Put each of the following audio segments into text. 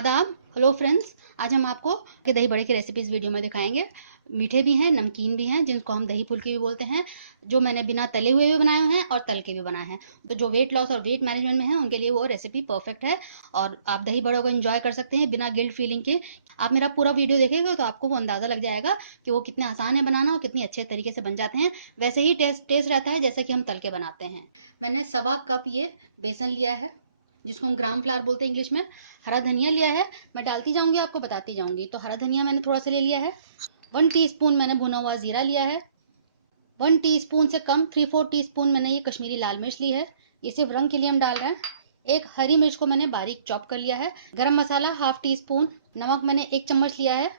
आदाब। Hello friends, आज हम आपको के दही बड़े की रेसिपीज वीडियो में दिखाएंगे। मीठे भी हैं, नमकीन भी हैं, जिनको हम दही फुल्की भी बोलते हैं। जो मैंने बिना तले हुए भी बनाए हैं और तल के भी बनाए हैं। तो जो वेट लॉस और वेट मैनेजमेंट में है उनके लिए वो रेसिपी परफेक्ट है और आप दही बड़ों को एंजॉय कर सकते हैं बिना गिल्ट फीलिंग के। आप मेरा पूरा वीडियो देखेंगे तो आपको वो अंदाजा लग जाएगा कि वो कितने आसान है बनाना और कितनी अच्छे तरीके से बन जाते हैं। वैसे ही टेस्ट रहता है जैसे कि हम तल के बनाते हैं। मैंने 1.25 कप ये बेसन लिया है, जिसको हम ग्राम फ्लावर बोलते हैं इंग्लिश में। हरा धनिया लिया है, मैं डालती जाऊंगी आपको बताती जाऊंगी। तो हरा धनिया मैंने थोड़ा सा ले लिया है। 1 टीस्पून मैंने भुना हुआ जीरा लिया है। 1 टीस्पून से कम 3/4 टीस्पून मैंने ये कश्मीरी लाल मिर्च ली है, ये सिर्फ रंग के लिए हम डाल रहे हैं। एक हरी मिर्च को मैंने बारीक चॉप कर लिया है। गरम मसाला 1/2 टीस्पून, नमक मैंने 1 चम्मच लिया है।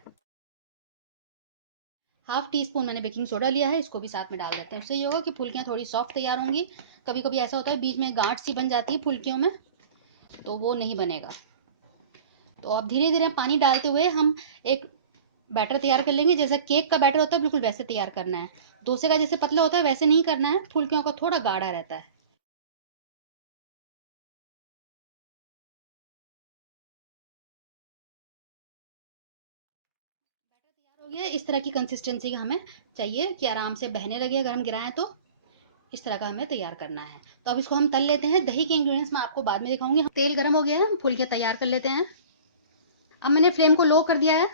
1/2 टीस्पून मैंने बेकिंग सोडा लिया है, इसको भी साथ में डाल देते हैं। उससे ये होगा कि फुल्कियां थोड़ी सॉफ्ट तैयार होंगी। कभी कभी ऐसा होता है बीच में गांठ सी बन जाती है फुल्कियों में, तो वो नहीं बनेगा। तो अब धीरे धीरे पानी डालते हुए हम एक बैटर तैयार कर लेंगे। जैसा केक का बैटर होता है बिल्कुल वैसे तैयार करना है। डोसे का जैसे पतला होता है वैसे नहीं करना है, फुल्कियों का थोड़ा गाढ़ा रहता है। बैटर तैयार हो गया, इस तरह की कंसिस्टेंसी का हमें चाहिए कि आराम से बहने लगे अगर हम गिराएं तो। इस तरह का हमें तैयार करना है। तो अब इसको हम तल लेते हैं। दही के इंग्रेडिएंट्स मैं आपको बाद में दिखाऊंगी। तेल गर्म हो गया है, हम फुल्कियां तैयार कर लेते हैं। अब मैंने फ्लेम को लो कर दिया है।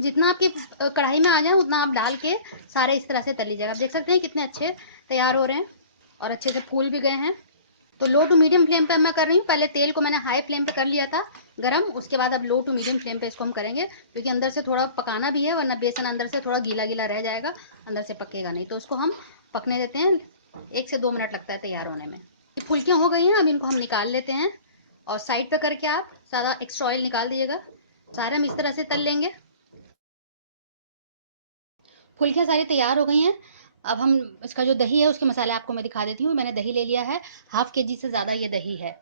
जितना आपकी कढ़ाई में आ जाए उतना आप डाल के सारे इस तरह से तल लीजिएगा। आप देख सकते हैं कितने अच्छे तैयार हो रहे हैं और अच्छे से फूल भी गए हैं। तो लो टू मीडियम फ्लेम पे मैं कर रही हूँ। पहले तेल को मैंने हाई फ्लेम पे कर लिया था गरम, उसके बाद अब लो टू मीडियम फ्लेम पे इसको हम करेंगे, क्योंकि अंदर से थोड़ा पकाना भी है, वरना बेसन अंदर से थोड़ा गीला गीला रह जाएगा, अंदर से पकेगा नहीं। तो इसको हम पकने देते हैं। 1 से 2 मिनट लगता है तैयार होने में। फुल्कियाँ हो गई हैं, अब इनको हम निकाल लेते हैं। और साइड पे करके आप सारा एक्स्ट्रा ऑयल निकाल दीजिएगा। सारे हम इस तरह से तल लेंगे। फुल्कियाँ सारी तैयार हो गई हैं। अब हम इसका जो दही है उसके मसाले आपको मैं दिखा देती हूँ। मैंने दही ले लिया है, 1/2 केजी से ज़्यादा ये दही है।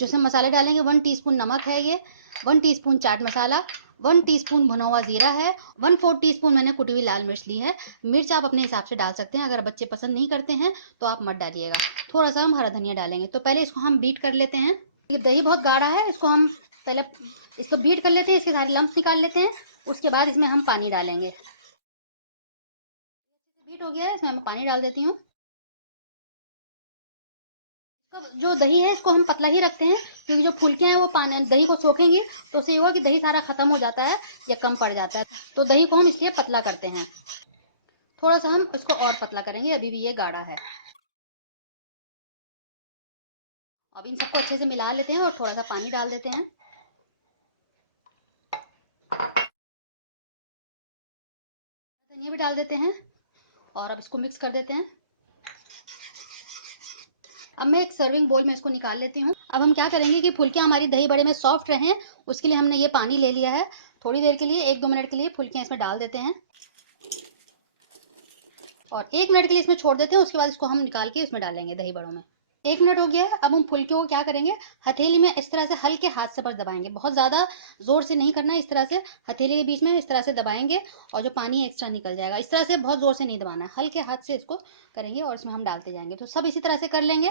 जो हम मसाले डालेंगे, 1 टीस्पून नमक है ये, 1 टीस्पून चाट मसाला, 1 टीस्पून भुना हुआ जीरा है, 1/4 टीस्पून मैंने कुटी हुई लाल मिर्च ली है। मिर्च आप अपने हिसाब से डाल सकते हैं, अगर बच्चे पसंद नहीं करते हैं तो आप मत डालिएगा। थोड़ा सा हम हरा धनिया डालेंगे। तो पहले इसको हम बीट कर लेते हैं। ये दही बहुत गाढ़ा है, इसको हम पहले इसको बीट कर लेते हैं, इसके सारे लम्स निकाल लेते हैं। उसके बाद इसमें हम पानी डालेंगे। बीट हो गया है, इसमें मैं पानी डाल देती हूँ। जो दही है इसको हम पतला ही रखते हैं, क्योंकि जो फुल्कियां हैं वो पानी दही को सोखेंगी, तो उससे ये होगा कि दही सारा खत्म हो जाता है या कम पड़ जाता है। तो दही को हम इसलिए पतला करते हैं। थोड़ा सा हम इसको और पतला करेंगे, अभी भी ये गाढ़ा है। अब इन सबको अच्छे से मिला लेते हैं और थोड़ा सा पानी डाल देते हैं। धनिया भी डाल देते हैं और अब इसको मिक्स कर देते हैं। अब मैं एक सर्विंग बोल में इसको निकाल लेती हूँ। अब हम क्या करेंगे कि फुल्कियां हमारी दही बड़े में सॉफ्ट रहें, उसके लिए हमने ये पानी ले लिया है। थोड़ी देर के लिए 1-2 मिनट के लिए फुल्कियां इसमें डाल देते हैं और 1 मिनट के लिए इसमें छोड़ देते हैं। उसके बाद इसको हम निकाल के इसमें डालेंगे दही बड़ों में। 1 मिनट हो गया है। अब हम फुल्कियों को क्या करेंगे, हथेली में इस तरह से हल्के हाथ से बस दबाएंगे, बहुत ज्यादा जोर से नहीं करना है। इस तरह से हथेली के बीच में इस तरह से दबाएंगे और जो पानी एक्स्ट्रा निकल जाएगा। इस तरह से बहुत जोर से नहीं दबाना है, हल्के हाथ से इसको करेंगे और इसमें हम डालते जाएंगे। तो सब इसी तरह से कर लेंगे।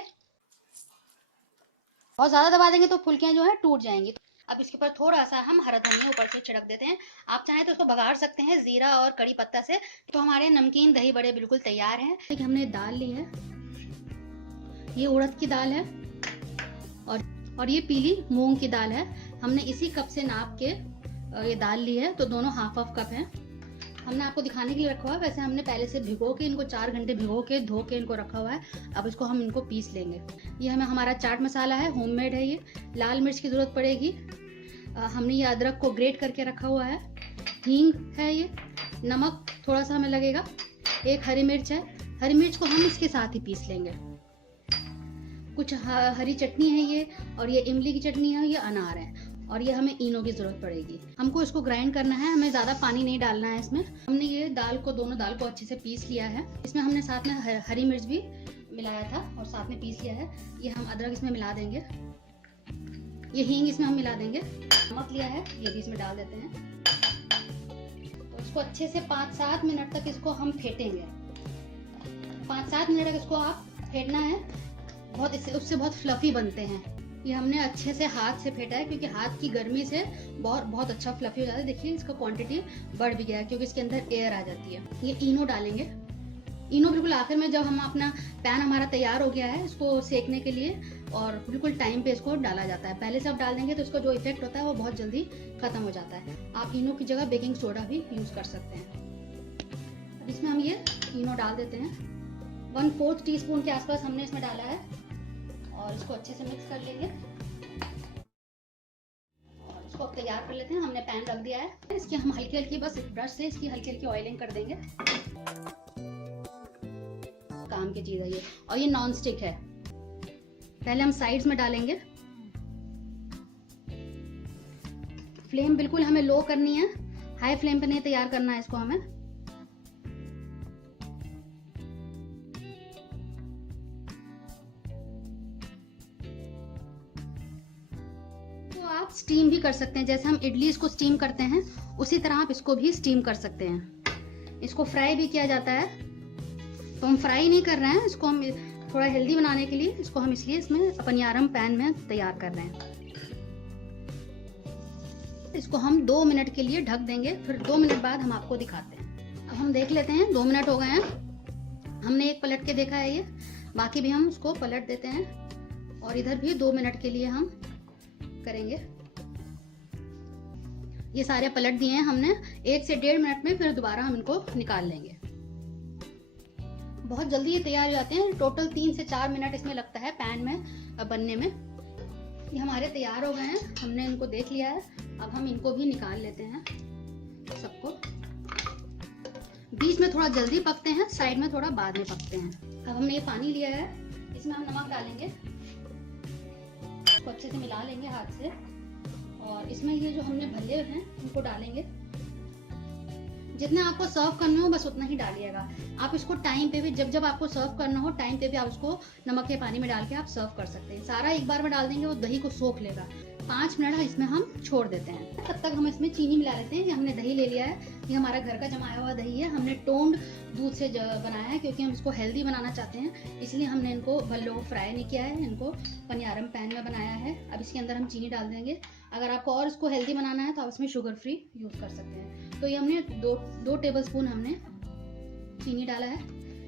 बहुत ज्यादा दबा देंगे तो फुल्कियां जो है टूट जाएंगी। अब इसके ऊपर थोड़ा सा हम हरा धनिया ऊपर से छिड़क देते हैं। आप चाहें तो उसको बघार सकते हैं जीरा और कड़ी पत्ता से। तो हमारे नमकीन दही बड़े बिल्कुल तैयार हैं। हमने दाल ली है, ये उड़द की दाल है और ये पीली मूंग की दाल है। हमने इसी कप से नाप के ये दाल ली है, तो दोनों हाफ हाफ कप हैं। हमने आपको दिखाने के लिए रखा हुआ है, वैसे हमने पहले से भिगो के इनको 4 घंटे भिगो के धो के इनको रखा हुआ है। अब इसको हम इनको पीस लेंगे। ये हमारा चाट मसाला है, होममेड है ये। लाल मिर्च की जरूरत पड़ेगी। हमने ये अदरक को ग्रेट करके रखा हुआ है। हींग है ये। नमक थोड़ा सा हमें लगेगा। एक हरी मिर्च है, हरी मिर्च को हम इसके साथ ही पीस लेंगे। कुछ हरी चटनी है ये, और ये इमली की चटनी है, ये अनार है, और ये हमें इनो की जरूरत पड़ेगी। हमको इसको ग्राइंड करना है, हमें ज्यादा पानी नहीं डालना है इसमें। हमने ये दोनों दाल को अच्छे से पीस लिया है। इसमें हमने साथ में हरी मिर्च भी मिलाया था और साथ में पीस लिया है। ये हम अदरक इसमें मिला देंगे, ये हींग इसमें हम मिला देंगे। नमक लिया है, ये भी इसमें डाल देते हैं। इसको अच्छे से 5-7 मिनट तक इसको हम फेंटेंगे। 5-7 मिनट तक इसको आप फेंटना है, बहुत इससे उससे बहुत फ्लफी बनते हैं। ये हमने अच्छे से हाथ से फेंटा है क्योंकि हाथ की गर्मी से बहुत अच्छा फ्लफी हो जाता है। देखिए इसका क्वांटिटी बढ़ भी गया है क्योंकि इसके अंदर एयर आ जाती है। ये इनो डालेंगे, इनो बिल्कुल आखिर में, जब हम अपना पैन हमारा तैयार हो गया है इसको सेकने के लिए, और बिल्कुल टाइम पे इसको डाला जाता है। पहले से आप डाल देंगे तो इसका जो इफेक्ट होता है वो बहुत जल्दी खत्म हो जाता है। आप इनो की जगह बेकिंग सोडा भी यूज कर सकते हैं। अब इसमें हम ये इनो डाल देते हैं। 1/4 टीस्पून के आसपास हमने इसमें डाला है और इसको अच्छे से मिक्स कर लेंगे और इसको अब तैयार कर लेते हैं। हमने पैन रख दिया है, इसकी हम हल्की हल्की बस ब्रश से इसकी हल्की हल्की ऑयलिंग कर देंगे। काम की चीज है ये, और ये नॉन स्टिक है। पहले हम साइड्स में डालेंगे। फ्लेम बिल्कुल हमें लो करनी है, हाई फ्लेम पे नहीं तैयार करना है इसको हमें। तो आप स्टीम भी कर सकते हैं, जैसे हम इडली इसको स्टीम करते हैं उसी तरह आप इसको भी स्टीम कर सकते हैं। इसको फ्राई भी किया जाता है, तो हम फ्राई नहीं कर रहे हैं इसको, हम थोड़ा हेल्दी बनाने के लिए इसको हम इसलिए इसमें पनियारम पैन में तैयार कर रहे हैं। इसको हम 2 मिनट के लिए ढक देंगे, फिर 2 मिनट बाद हम आपको दिखाते हैं। अब हम देख लेते हैं, 2 मिनट हो गए हैं। हमने एक पलट के देखा है ये, बाकी भी हम उसको पलट देते हैं और इधर भी 2 मिनट के लिए हम करेंगे। ये सारे पलट दिए हैं हमने। 1 से 1.5 मिनट में फिर दोबारा हम इनको निकाल लेंगे। बहुत जल्दी ये तैयार हो जाते हैं, टोटल 3 से 4 मिनट इसमें लगता है पैन में बनने में। ये हमारे तैयार हो गए हैं, हमने इनको देख लिया है। अब हम इनको भी निकाल लेते हैं सबको। बीच में थोड़ा जल्दी पकते हैं, साइड में थोड़ा बाद में पकते हैं। अब हमने ये पानी लिया है, इसमें हम नमक डालेंगे, इसको अच्छे से मिला लेंगे हाथ से, और इसमें ये जो हमने भल्ले हैं उनको डालेंगे। जितना आपको सर्व करना हो बस उतना ही डालिएगा। आप इसको टाइम पे भी, जब आपको सर्व करना हो टाइम पे भी आप उसको नमक के पानी में डाल के आप सर्व कर सकते हैं। सारा एक बार में डाल देंगे, वो दही को सोख लेगा। 5 मिनट इसमें हम छोड़ देते हैं। तब तक हम इसमें चीनी मिला लेते हैं। ये हमने दही ले लिया है, ये हमारा घर का जमाया हुआ दही है। हमने टोन्ड दूध से बनाया है क्योंकि हम इसको हेल्दी बनाना चाहते हैं, इसलिए हमने इनको भल्लों को फ्राई नहीं किया है, इनको पनियारम पैन में बनाया है। अब इसके अंदर हम चीनी डाल देंगे। अगर आपको और इसको हेल्दी बनाना है तो आप इसमें शुगर फ्री यूज कर सकते हैं। तो ये हमने 2 टेबलस्पून हमने चीनी डाला है।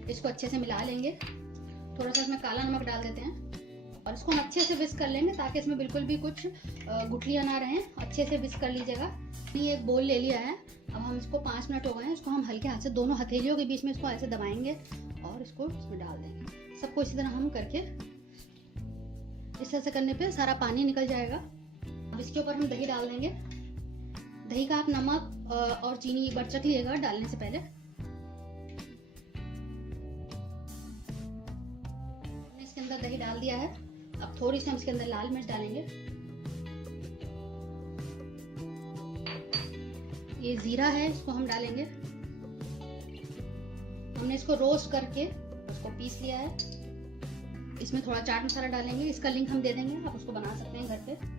इसको अच्छे से मिला लेंगे। थोड़ा सा इसमें काला नमक डाल देते हैं और इसको हम अच्छे से विस्क कर लेंगे ताकि इसमें बिल्कुल भी कुछ गुठलियां ना रहें। अच्छे से विस्क कर लीजिएगा। ये एक बोल ले लिया है। अब हम इसको 5 मिनट हो गए हैं, इसको हम हल्के हाथ से दोनों हथेलियों के बीच में इसको ऐसे दबाएंगे और इसको इसमें डाल देंगे। सबको इसी तरह हम करके, इस तरह से करने पे सारा पानी निकल जाएगा। अब इसके ऊपर हम दही डाल देंगे। दही का आप नमक और चीनी एक बार चख लीजिएगा डालने से पहले। हमने इसके अंदर दही डाल दिया है। अब थोड़ी सी हम इसके अंदर लाल मिर्च डालेंगे। ये जीरा है, इसको हम डालेंगे। हमने इसको रोस्ट करके उसको पीस लिया है। इसमें थोड़ा चाट मसाला डालेंगे, इसका लिंक हम दे देंगे, आप उसको बना सकते हैं घर पे।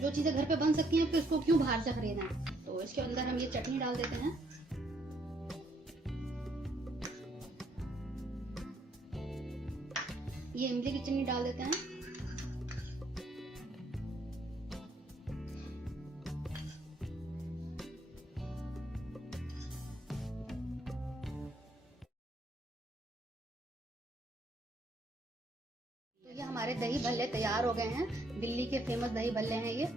जो चीजें घर पे बन सकती हैं फिर उसको क्यों बाहर से खरीदना है। तो इसके अंदर हम ये चटनी डाल देते हैं। ये इमली की चटनी डाल देते हैं। तो ये हमारे दही भल्ले तैयार हो गए हैं। दिल्ली के फेमस दही भल्ले हैं ये।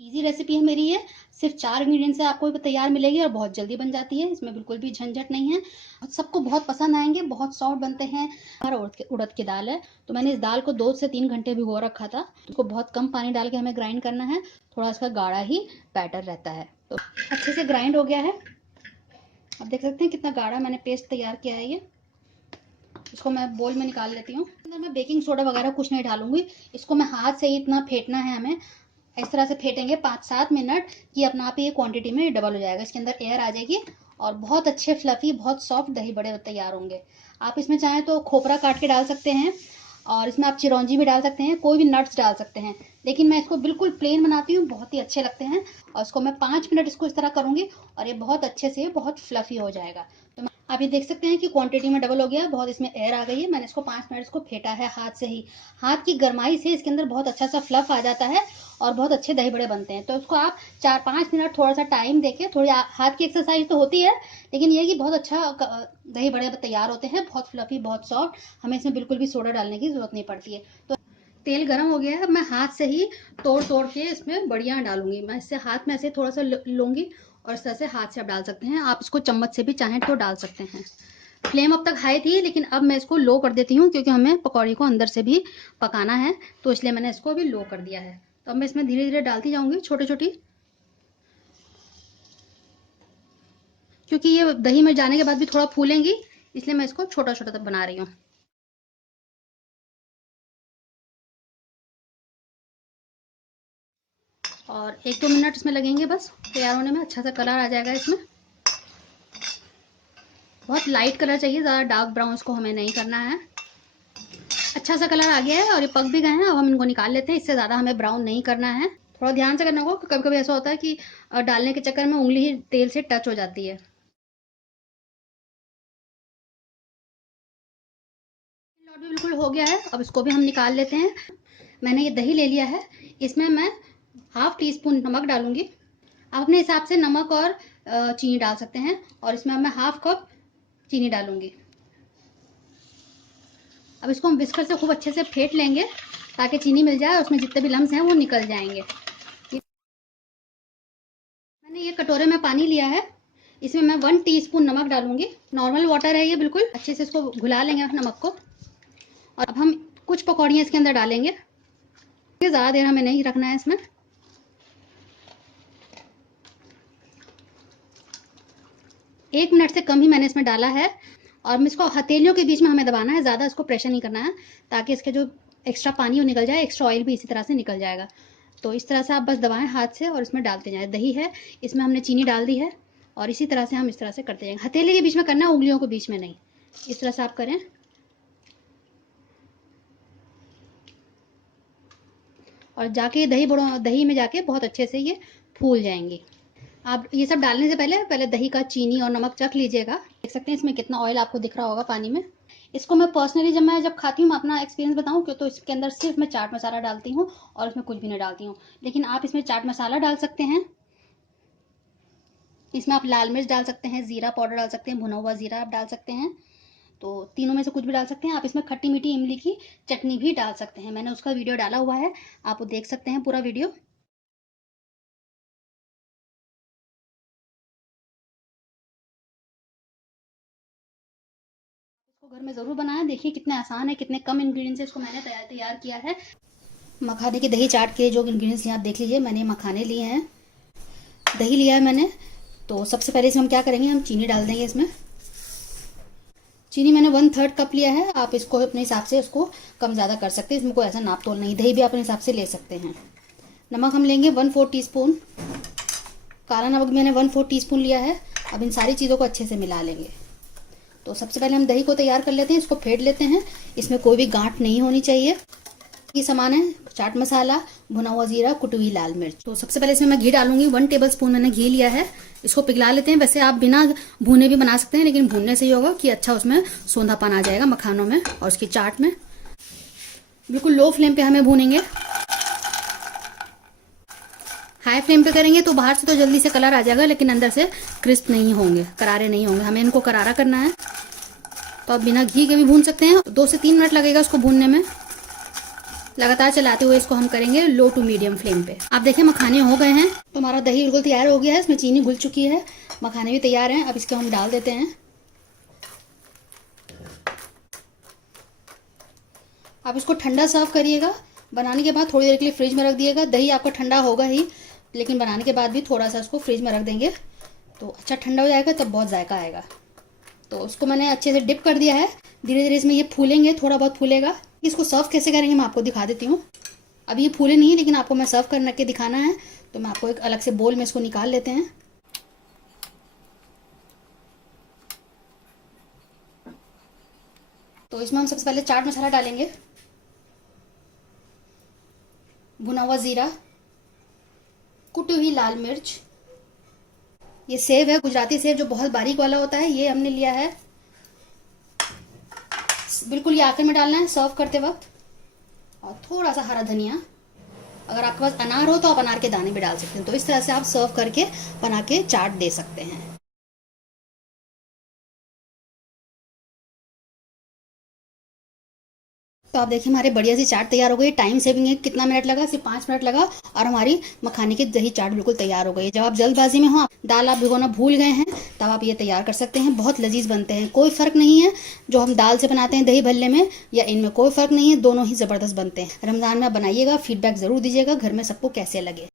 इजी रेसिपी है मेरी ये। सिर्फ 4 इंग्रेडिएंट से आपको तैयार मिलेगी और बहुत जल्दी बन जाती है। इसमें बिल्कुल भी झंझट नहीं है और सबको बहुत पसंद आएंगे। बहुत सॉफ्ट बनते हैं। हमारा उड़द की दाल है, तो मैंने इस दाल को 2 से 3 घंटे भिगो रखा था। उसको बहुत कम पानी डाल के हमें ग्राइंड करना है। थोड़ा इसका गाढ़ा ही बैटर रहता है। तो अच्छे से ग्राइंड हो गया है। आप देख सकते हैं कितना गाढ़ा मैंने पेस्ट तैयार किया है ये। इसको मैं बोल में निकाल लेती हूँ। अंदर मैं बेकिंग सोडा वगैरह कुछ नहीं डालूंगी। इसको मैं हाथ से ही इतना फेंटना है हमें। इस तरह से फेंटेंगे 5-7 मिनट कि अपना आप ये क्वांटिटी में डबल हो जाएगा। इसके अंदर एयर आ जाएगी और बहुत अच्छे फ्लफी, बहुत सॉफ्ट दही बड़े तैयार होंगे। आप इसमें चाहें तो खोपरा काट के डाल सकते हैं। और इसमें आप चिरौंजी भी डाल सकते हैं, कोई भी नट्स डाल सकते हैं, लेकिन मैं इसको बिल्कुल प्लेन बनाती हूँ, बहुत ही अच्छे लगते हैं। और इसको मैं 5 मिनट इसको इस तरह करूँगी और ये बहुत अच्छे से बहुत फ्लफ़ी हो जाएगा। तो आप ये देख सकते हैं कि क्वांटिटी में डबल हो गया, बहुत इसमें एयर आ गई है। मैंने इसको 5 मिनट इसको फेंटा है हाथ से ही। हाथ की गरमाई से इसके अंदर बहुत अच्छा सा फ्लफ़ आ जाता है और बहुत अच्छे दही बड़े बनते हैं। तो उसको आप 4-5 मिनट थोड़ा सा टाइम देके, थोड़ी हाथ की एक्सरसाइज तो होती है, लेकिन ये कि बहुत अच्छा दही बड़े तैयार होते हैं, बहुत फ्लफ़ी, बहुत सॉफ्ट। हमें इसमें बिल्कुल भी सोडा डालने की ज़रूरत नहीं पड़ती है। तो तेल गरम हो गया है, अब मैं हाथ से ही तोड़ तोड़ के इसमें बड़ियाँ डालूंगी। मैं इससे हाथ में ऐसे थोड़ा सा लूँगी और इस तरह से हाथ से आप डाल सकते हैं। आप इसको चम्मच से भी चाहें तो डाल सकते हैं। फ्लेम अब तक हाई थी, लेकिन अब मैं इसको लो कर देती हूँ, क्योंकि हमें पकौड़ी को अंदर से भी पकाना है, तो इसलिए मैंने इसको अभी लो कर दिया है। तो अब मैं इसमें धीरे धीरे डालती जाऊँगी छोटी छोटी, क्योंकि ये दही में जाने के बाद भी थोड़ा फूलेंगी, इसलिए मैं इसको छोटा छोटा तक बना रही हूँ। और 1-2 मिनट इसमें लगेंगे बस तैयार होने में, अच्छा सा कलर आ जाएगा इसमें। बहुत लाइट कलर चाहिए, ज़्यादा डार्क ब्राउन इसको हमें नहीं करना है। अच्छा सा कलर आ गया है और ये पक भी गए हैं। अब हम इनको निकाल लेते हैं, इससे ज़्यादा हमें ब्राउन नहीं करना है। थोड़ा ध्यान से करना होगा, कभी कभी ऐसा होता है कि डालने के चक्कर में उंगली ही तेल से टच हो जाती है। लौट भी बिल्कुल हो गया है, अब इसको भी हम निकाल लेते हैं। मैंने ये दही ले लिया है, इसमें मैं 1/2 टीस्पून नमक डालूंगी। आप अपने हिसाब से नमक और चीनी डाल सकते हैं, और इसमें मैं 1/2 कप चीनी डालूंगी। अब इसको हम विस्कर से खूब अच्छे से फेंट लेंगे, ताकि चीनी मिल जाए और उसमें जितने भी लम्स हैं वो निकल जाएंगे। मैंने ये कटोरे में पानी लिया है, इसमें मैं 1 टीस्पून नमक डालूंगी। नॉर्मल वाटर है ये, बिल्कुल अच्छे से इसको घुला लेंगे नमक को। और अब हम कुछ पकौड़ियाँ इसके अंदर डालेंगे, ज़्यादा देर हमें नहीं रखना है इसमें। 1 मिनट से कम ही मैंने इसमें डाला है, और इसको हथेलियों के बीच में हमें दबाना है, ज़्यादा इसको प्रेशर नहीं करना है, ताकि इसके जो एक्स्ट्रा पानी वो निकल जाए, एक्स्ट्रा ऑयल भी इसी तरह से निकल जाएगा। तो इस तरह से आप बस दबाएं हाथ से और इसमें डालते जाएं। दही है, इसमें हमने चीनी डाल दी है, और इसी तरह से हम इस तरह से करते जाएंगे। हथेली के बीच में करना है, उंगलियों के बीच में नहीं। इस तरह से आप करें, और जाके दही में जाके बहुत अच्छे से ये फूल जाएंगी। आप ये सब डालने से पहले पहले दही का चीनी और नमक चख लीजिएगा। देख सकते हैं इसमें कितना ऑयल आपको दिख रहा होगा पानी में। इसको मैं पर्सनली जब खाती हूँ, मैं अपना एक्सपीरियंस बताऊँ क्यों, तो इसके अंदर सिर्फ मैं चाट मसाला डालती हूँ और इसमें कुछ भी नहीं डालती हूँ। लेकिन आप इसमें चाट मसाला डाल सकते हैं, इसमें आप लाल मिर्च डाल सकते हैं, ज़ीरा पाउडर डाल सकते हैं, भुना हुआ ज़ीरा आप डाल सकते हैं। तो तीनों में से कुछ भी डाल सकते हैं। आप इसमें खट्टी मीठी इमली की चटनी भी डाल सकते हैं, मैंने उसका वीडियो डाला हुआ है, आप वो देख सकते हैं पूरा वीडियो। इसको घर में ज़रूर बनाएं, देखिए कितने आसान है, कितने कम इंग्रेडिएंट्स से इसको मैंने तैयार किया है। मखाने की दही चाट के जो इंग्रेडिएंट्स यहाँ देख लीजिए, मैंने मखाने लिए हैं, दही लिया है मैंने। तो सबसे पहले इसमें हम क्या करेंगे, हम चीनी डाल देंगे इसमें। चीनी मैंने 1/3 कप लिया है, आप इसको अपने हिसाब से इसको कम ज़्यादा कर सकते हैं, इसमें कोई ऐसा नाप तोल नहीं। दही भी अपने हिसाब से ले सकते हैं। नमक हम लेंगे 1/4 टीस्पून, काला नमक मैंने 1/4 टीस्पून लिया है। अब इन सारी चीज़ों को अच्छे से मिला लेंगे। तो सबसे पहले हम दही को तैयार कर लेते हैं, इसको फेंट लेते हैं, इसमें कोई भी गांठ नहीं होनी चाहिए। ये सामान है चाट मसाला, भुना हुआ जीरा, कुटी हुई लाल मिर्च। तो सबसे पहले इसमें मैं घी डालूंगी, 1 टेबलस्पून मैंने घी लिया है। इसको पिघला लेते हैं। वैसे आप बिना भुने भी बना सकते हैं, लेकिन भूनने से ये होगा कि अच्छा उसमें सोंधापन आ जाएगा मखानों में और उसकी चाट में। बिल्कुल लो फ्लेम पे हमें भूनेंगे, हाई फ्लेम पे करेंगे तो बाहर से तो जल्दी से कलर आ जाएगा, लेकिन अंदर से क्रिस्प नहीं होंगे, करारे नहीं होंगे। हमें इनको करारा करना है। तो आप बिना घी के भी भून सकते हैं, 2 से 3 मिनट लगेगा इसको भूनने में। लगातार चलाते हुए इसको हम करेंगे लो टू मीडियम फ्लेम पे। आप देखिए मखाने हो गए हैं, तो हमारा दही बिल्कुल तैयार हो गया है, इसमें चीनी घुल चुकी है, मखाने भी तैयार हैं। अब इसको हम डाल देते हैं। आप इसको ठंडा सर्व करिएगा। बनाने के बाद थोड़ी देर के लिए फ्रिज में रख दिएगा। दही आपका ठंडा होगा ही, लेकिन बनाने के बाद भी थोड़ा सा इसको फ्रिज में रख देंगे तो अच्छा ठंडा हो जाएगा, तब बहुत जायका आएगा। तो उसको मैंने अच्छे से डिप कर दिया है। धीरे धीरे इसमें ये फूलेंगे, थोड़ा बहुत फूलेगा। इसको सर्व कैसे करेंगे मैं आपको दिखा देती हूँ। अभी ये फूले नहीं, लेकिन आपको मैं सर्व करके दिखाना है, तो मैं आपको एक अलग से बोल में इसको निकाल लेते हैं। तो इसमें हम सबसे पहले चाट मसाला डालेंगे। भुना हुआ ज़ीरा, कुटी हुई लाल मिर्च, ये सेव है गुजराती सेव जो बहुत बारीक वाला होता है, ये हमने लिया है। बिल्कुल ये आखिर में डालना है सर्व करते वक्त। और थोड़ा सा हरा धनिया, अगर आपके पास अनार हो तो आप अनार के दाने भी डाल सकते हैं। तो इस तरह से आप सर्व करके बना के चाट दे सकते हैं। तो आप देखिए हमारे बढ़िया सी चाट तैयार हो गई। टाइम सेविंग है, कितना मिनट लगा, सिर्फ 5 मिनट लगा और हमारी मखाने की दही चाट बिल्कुल तैयार हो गई। जब आप जल्दबाजी में हो, दाल आप भिगोना भूल गए हैं, तब आप ये तैयार कर सकते हैं। बहुत लजीज बनते हैं, कोई फ़र्क नहीं है जो हम दाल से बनाते हैं दही भल्ले में या इनमें, कोई फ़र्क नहीं है, दोनों ही ज़बरदस्त बनते हैं। रमज़ान में आप बनाइएगा, फीडबैक ज़रूर दीजिएगा घर में सबको कैसे लगे।